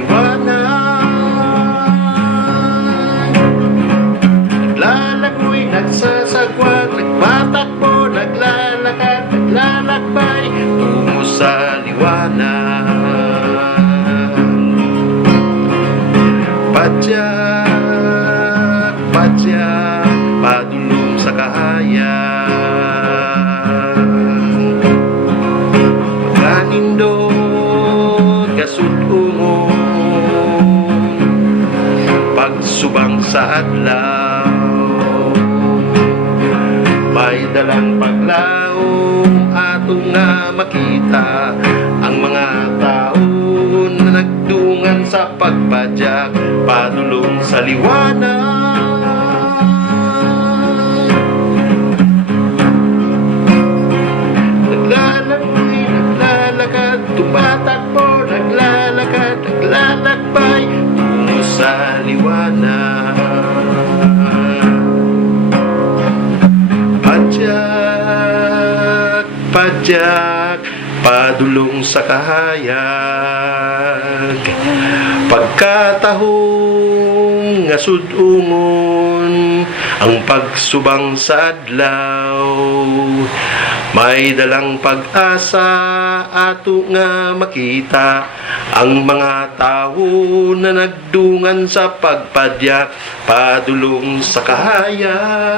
liwanag. Naglalagoy, nagsasagwag, nagpatakbo, naglalakad, naglalakbay tungo sa liwanag. Padyak, padyak, padulong sa kahayag. Pagkanindot, kasudungon, pagsubang sa adlaw. May dalang paglaom atong nga makita ang mga tao na nagdungan sa pagpadyak padulong sa liwanag. Naglalakbay, naglalakad, tumatakbo, naglalakad, naglalakbay tungo sa liwanag. Padyak, padyak, padulong sa kahayag. Pagkatahong nga sudungon ang pagsubang sa adlaw. May dalang pag-asa ato nga makita ang mga tao na nagdungan sa pagpadyak padulong sa kahayag.